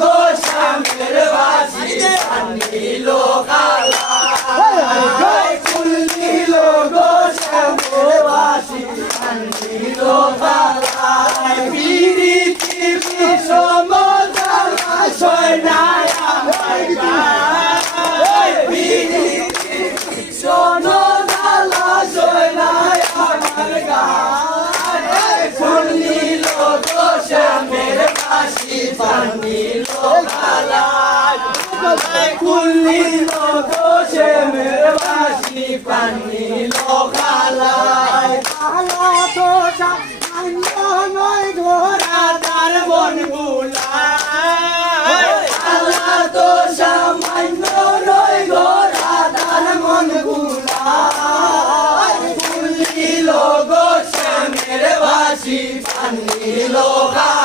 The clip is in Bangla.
গো শ্যামের বাসি প্রাণ নিল খালায় ফুল নিল গো শ্যামের বাসি প্রাণ নিল খালায় বিরিতি বিষম জ্বালা সয় না আমার গায় বিরিতি বিষম জ্বালা সয় না আমার গায় ফুল নিল গো শ্যামের বাসি প্রাণ নিল খালায় ফুল নিল গো শ্যামের বাসি প্রাণ নিল খালায় আলো তো সামান্য নয় ঘোরা তার মন বুলায় আল্লাহ তো সামান্য নয় গো রাধার মন বুলায় ফুল নিল গো শ্যামের বাসি প্রাণ নিল খালায়